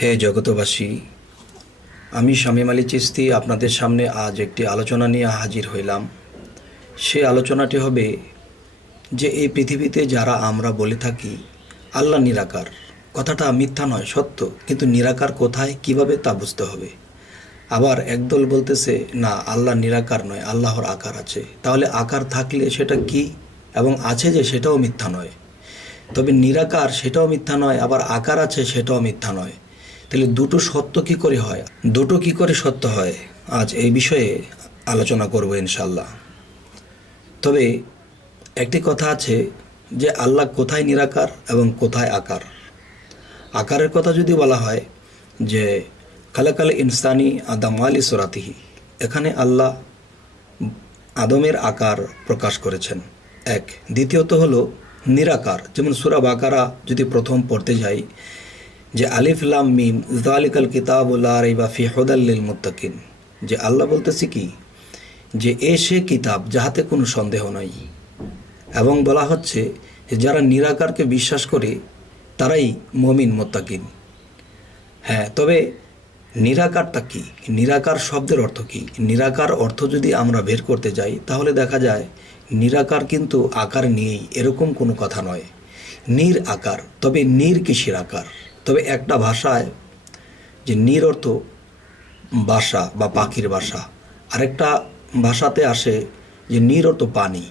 হে জগতবাসী, আমি শামীম আলী চিশতি আপনাদের সামনে আজ একটি আলোচনা নিয়ে হাজির হইলাম। সেই আলোচনাটি হবে যে এই পৃথিবীতে যারা আমরা বলে থাকি আল্লাহ নিরাকার, কথাটা মিথ্যা নয়, সত্য, কিন্তু নিরাকার কোথায়, কিভাবে তা বুঝতে হবে। আবার একদল বলতেছে না, আল্লাহ নিরাকার নয়, আল্লাহর আকার আছে। তাহলে আকার থাকলে সেটা কি, এবং আছে যে সেটাও মিথ্যা নয়। তবে নিরাকার সেটাও মিথ্যা নয়, আবার আকার আছে সেটাও মিথ্যা নয়। তাহলে দুটো সত্য কি করে হয়, দুটো কি করে সত্য হয়, আজ এই বিষয়ে আলোচনা করব ইনশাল্লাহ। তবে একটি কথা আছে যে আল্লাহ কোথায় নিরাকার এবং কোথায় আকার। আকারের কথা যদি বলা হয় যে খালাকাল ইনসানি আদম আলী সুরাতিহি, এখানে আল্লাহ আদমের আকার প্রকাশ করেছেন এক। দ্বিতীয়ত হলো নিরাকার, যেমন সূরা বাকারা যদি প্রথম পড়তে যাই যে আলিফ লাম মিম যালিকাল কিতাবুল লা রাইবা ফি হুদাল লিল মুত্তাকিন, যে আল্লাহ বলতেছে কি যে সে কিতাব যাহাতে কোনো সন্দেহ নাই, এবং বলা হচ্ছে যে যারা নিরাকারকে বিশ্বাস করে তারাই মুমিন মুত্তাকিন। হ্যাঁ, তবে নিরাকারটা কি, নিরাকার শব্দের অর্থ কি? নিরাকার অর্থ যদি আমরা বের করতে যাই তাহলে দেখা যায় নিরাকার কিন্তু আকার নিয়েই, এরকম কোনো কথা নয়। নির আকার, তবে নির কিসের আকার? তবে একটা ভাষায় যে নির অর্থ বাসা বা পাখির বাসা, আরেকটা ভাষাতে আসে যে নির অর্থ পানি।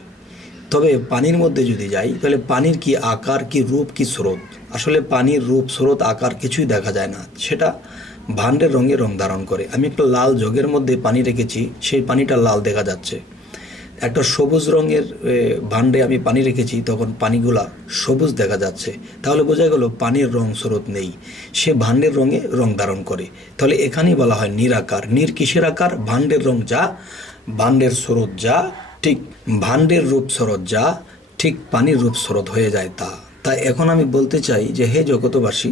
তবে পানির মধ্যে যদি যাই তাহলে পানির কি আকার, কি রূপ, কি স্রোত? আসলে পানির রূপ, স্রোত, আকার কিছুই দেখা যায় না, সেটা ভাণ্ডের রঙে রং ধারণ করে। আমি একটা লাল জগের মধ্যে পানি রেখেছি, সেই পানিটা লাল দেখা যাচ্ছে। একটা সবুজ রঙের ভাণ্ডে আমি পানি রেখেছি, তখন পানিগুলা সবুজ দেখা যাচ্ছে। তাহলে বোঝা গেল পানির রং স্রোত নেই, সে ভাণ্ডের রঙে রং ধারণ করে। তাহলে এখানেই বলা হয় নিরাকার। নির কিসের আকার? ভাণ্ডের রং যা, ভাণ্ডের স্রোত যা, ঠিক ভাণ্ডের রূপ স্রোত যা, ঠিক পানির রূপ স্রোত হয়ে যায় তা। তাই এখন আমি বলতে চাই যে হে জগতবাসী,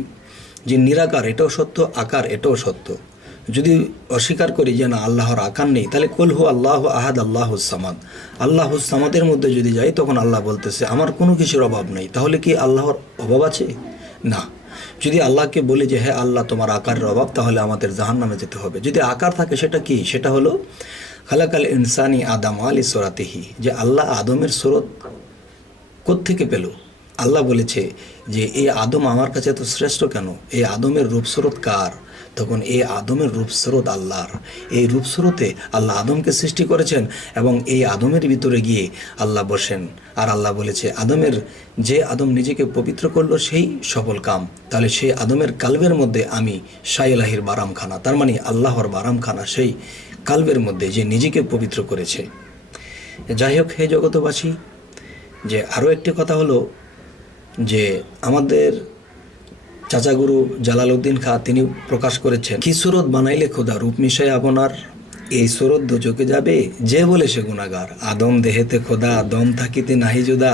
যে নিরাকার এটাও সত্য, আকার এটাও সত্য। যদি অস্বীকার করি যে না আল্লাহর আকার নেই, তাহলে কুল হু আল্লাহ আহাদ আল্লাহুস সামাদ, আল্লাহুস সামাদের মধ্যে যদি যাই তখন আল্লাহ বলতেছে আমার কোনো কিছুর অভাব নেই। তাহলে কি আল্লাহর অভাব আছে? না। যদি আল্লাহকে বলি যে হ্যাঁ আল্লাহ তোমার আকারের অভাব, তাহলে আমাদের জাহান্নামে যেতে হবে। যদি আকার থাকে সেটা কি? সেটা হলো খালাকাল ইনসানি আদম আলী সুরাতিহি, যে আল্লাহ আদমের সুরত কোত্থেকে পেল? আল্লাহ বলেছে যে এই আদম আমার কাছে এত শ্রেষ্ঠ কেন? এই আদমের রূপস্রোত কার? তখন এই আদমের রূপস্রোত আল্লাহর। এই রূপস্রোতে আল্লাহ আদমকে সৃষ্টি করেছেন, এবং এই আদমের ভিতরে গিয়ে আল্লাহ বসেন। আর আল্লাহ বলেছে আদমের, যে আদম নিজেকে পবিত্র করলো সেই সফল কাম। তাহলে সেই আদমের কালবের মধ্যে আমি শাইলাহির বারামখানা, তার মানে আল্লাহর বারামখানা সেই কালবের মধ্যে, যে নিজেকে পবিত্র করেছে। যাই হোক হে জগতবাসী, যে আরও একটি কথা হলো যে আমাদের চাচাগুরু জালালউদ্দিন খাঁ তিনি প্রকাশ করেছেন, কি সুরত বানাইলে খোদা রূপ মিশায় আপনার, এই সুরত দোজকে যাবে যে বলে সে গুনাহগার। আদম দেহেতে খোদা, দম থাকিতে নাহি জুদা,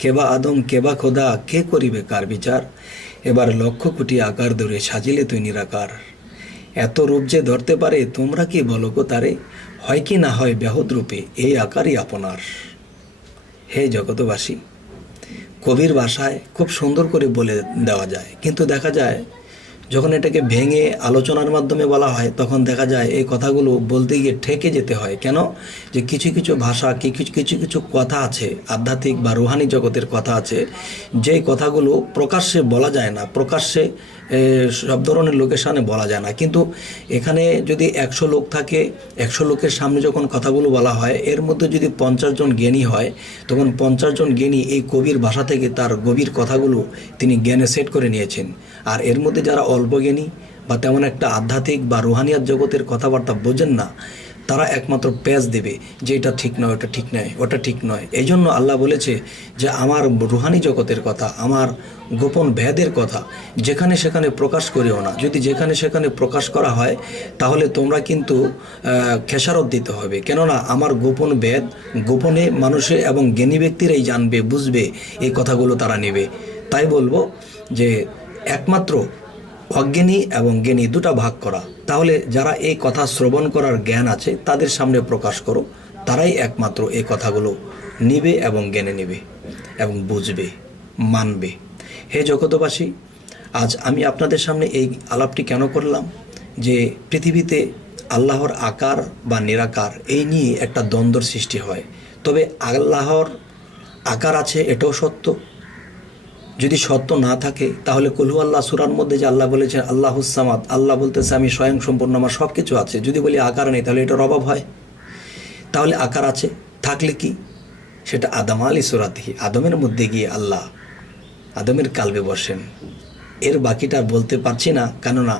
কেবা আদম কেবা খোদা, কে করিবে কার বিচার। এবার লক্ষ কোটি আকার ধরে সাজিলে তুই নিরাকার, এত রূপ যে ধরতে পারে তোমরা কি বলো গো তারে, হয় কি না হয় ব্যাহত রূপে এই আকারই আপনার। হে জগতবাসী, কবির ভাষায় খুব সুন্দর করে বলে দেওয়া যায়, কিন্তু দেখা যায় যখন এটাকে ভেঙে আলোচনার মাধ্যমে বলা হয় তখন দেখা যায় এই কথাগুলো বলতে গিয়ে ঠেকে যেতে হয়। কেন? যে কিছু কিছু ভাষা, কিছু কিছু কথা আছে, আধ্যাত্মিক বা রুহানি জগতের কথা আছে, যেই কথাগুলো প্রকাশ্যে বলা যায় না, প্রকাশ্যে সব ধরনের লোকের সামনে বলা যায় না। কিন্তু এখানে যদি 100 লোক থাকে, 100 লোকের সামনে যখন কথাগুলো বলা হয়, এর মধ্যে যদি 50 জন জ্ঞানী হয়, তখন 50 জন জ্ঞানী এই কবির ভাষা থেকে তার গভীর কথাগুলো তিনি জ্ঞানে সেট করে নিয়েছেন। আর এর মধ্যে যারা অল্প জ্ঞানী বা তেমন একটা আধ্যাত্মিক বা রুহানিয়াত জগতের কথাবার্তা বোঝেন না, তারা একমাত্র প্যাচ দেবে যে এটা ঠিক নয়, ওটা ঠিক নয়, ওটা ঠিক নয়। এই জন্য আল্লাহ বলেছে যে আমার রুহানি জগতের কথা, আমার গোপন ভেদের কথা যেখানে সেখানে প্রকাশ করিও না। যদি যেখানে সেখানে প্রকাশ করা হয় তাহলে তোমরা কিন্তু খেসারত দিতে হবে। কেননা আমার গোপন ভেদ গোপনে মানুষে এবং জ্ঞানী ব্যক্তিরাই জানবে, বুঝবে, এই কথাগুলো তারা নেবে। তাই বলবো যে একমাত্র অজ্ঞানী এবং জ্ঞানী দুটা ভাগ করা। তাহলে যারা এই কথা শ্রবণ করার জ্ঞান আছে তাদের সামনে প্রকাশ করো, তারাই একমাত্র এই কথাগুলো নিবে এবং জ্ঞানে নেবে এবং বুঝবে, মানবে। হে জগতবাসী, আজ আমি আপনাদের সামনে এই আলাপটি কেন করলাম, যে পৃথিবীতে আল্লাহর আকার বা নিরাকার এই নিয়ে একটা দ্বন্দ্বর সৃষ্টি হয়। তবে আল্লাহর আকার আছে এটাও সত্য। যদি সত্য না থাকে তাহলে কুল হু আল্লাহ সূরার মধ্যে যে আল্লাহ বলেছেন আল্লাহুস সামাদ, আল্লাহ বলতেছে আমি স্বয়ং সম্পূর্ণ, আমার সব কিছু আছে। যদি বলি আকার নেই তাহলে এটার অভাব হয়। তাহলে আকার আছে থাকলে কি, সেটা আদম আলী সুরাতিহি, আদমের মধ্যে গিয়ে আল্লাহ আদমের কালবে বসেন। এর বাকিটা বলতে পারছি না, কেননা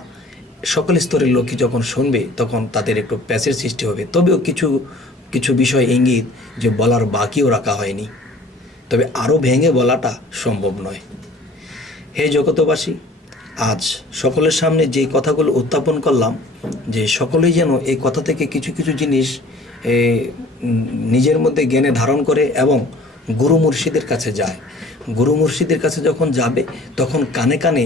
সকল স্তরের লোকই যখন শুনবে তখন তাদের একটু প্যাচের সৃষ্টি হবে। তবেও কিছু কিছু বিষয় ইঙ্গিত যে বলার বাকিও রাখা হয়নি, তবে আরও ভেঙে বলাটা সম্ভব নয়। হে জগতবাসী, আজ সকলের সামনে যে কথাগুলো উত্থাপন করলাম, যে সকলেই যেন এই কথা থেকে কিছু কিছু জিনিস নিজের মধ্যে জ্ঞানে ধারণ করে এবং গুরু মুর্শিদের কাছে যায়। গুরু মুর্শিদের কাছে যখন যাবে তখন কানে কানে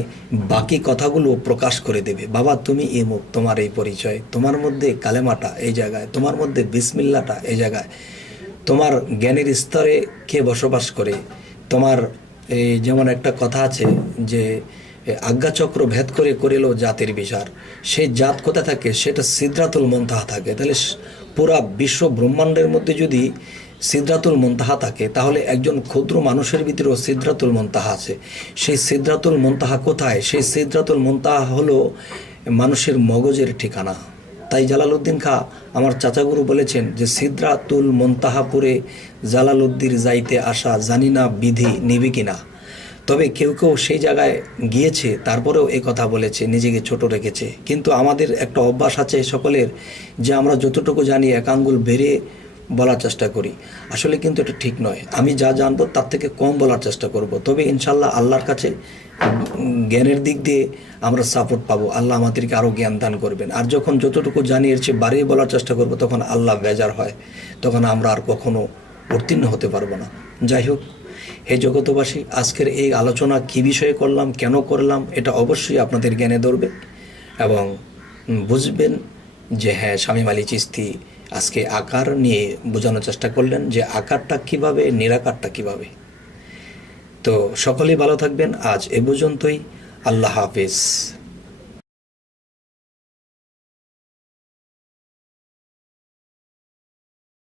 বাকি কথাগুলো প্রকাশ করে দেবে। বাবা তুমি এমুক, তোমার এই পরিচয়, তোমার মধ্যে কালেমাটা এই জায়গায়, তোমার মধ্যে বিসমিল্লাটা এই জায়গায়, তোমার জ্ঞানের স্তরে কে বসবাস করে, তোমার এই যেমন একটা কথা আছে যে আজ্ঞাচক্র ভেদ করে করিল জাতির বিচার, সেই জাত কোথায় থাকে, সেটা সিদরাতুল মুনতাহা থাকে। তাহলে পুরা বিশ্ব ব্রহ্মাণ্ডের মধ্যে যদি সিদরাতুল মুনতাহা থাকে তাহলে একজন ক্ষুদ্র মানুষের ভিতরেও সিদরাতুল মুনতাহা আছে। সেই সিদরাতুল মুনতাহা কোথায়? সেই সিদরাতুল মুনতাহা হলো মানুষের মগজের ঠিকানা। তাই জালালউদ্দিন খাঁ আমার চাচাগুরু বলেছেন যে সিদরাতুল মুনতাহাপুরে জালালউদ্দির যাইতে আসা, জানি না বিধি নিবে কিনা। তবে কেউ কেউ সেই জায়গায় গিয়েছে, তারপরেও এই কথা বলেছে, নিজেকে ছোট রেখেছে। কিন্তু আমাদের একটা অভ্যাস আছে সকলের, যে আমরা যতটুকু জানি এক আঙ্গুল বেড়ে বলার চেষ্টা করি। আসলে কিন্তু এটা ঠিক নয়। আমি যা জানবো তার থেকে কম বলার চেষ্টা করব। তবে ইনশাল্লাহ আল্লাহর কাছে জ্ঞানের দিক দিয়ে আমরা সাপোর্ট পাবো, আল্লাহ আমাদেরকে আরও জ্ঞান দান করবেন। আর যখন যতটুকু জানি এর চেয়ে বাড়িয়ে বলার চেষ্টা করব তখন আল্লাহ বেজার হয়, তখন আমরা আর কখনো উত্তীর্ণ হতে পারবো না। যাই হোক, হে জগতবাসী, আজকের এই আলোচনা কী বিষয়ে করলাম, কেন করলাম, এটা অবশ্যই আপনাদের জ্ঞানে ধরবে এবং বুঝবেন যে হ্যাঁ, শামীম আলী চিশতি আজকে আকার নিয়ে বোঝানোর চেষ্টা করলেন যে আকারটা কিভাবে, নিরাকারটা কিভাবে। তো সকলেই ভালো থাকবেন। আজ এ পর্যন্তই। আল্লাহ হাফেজ।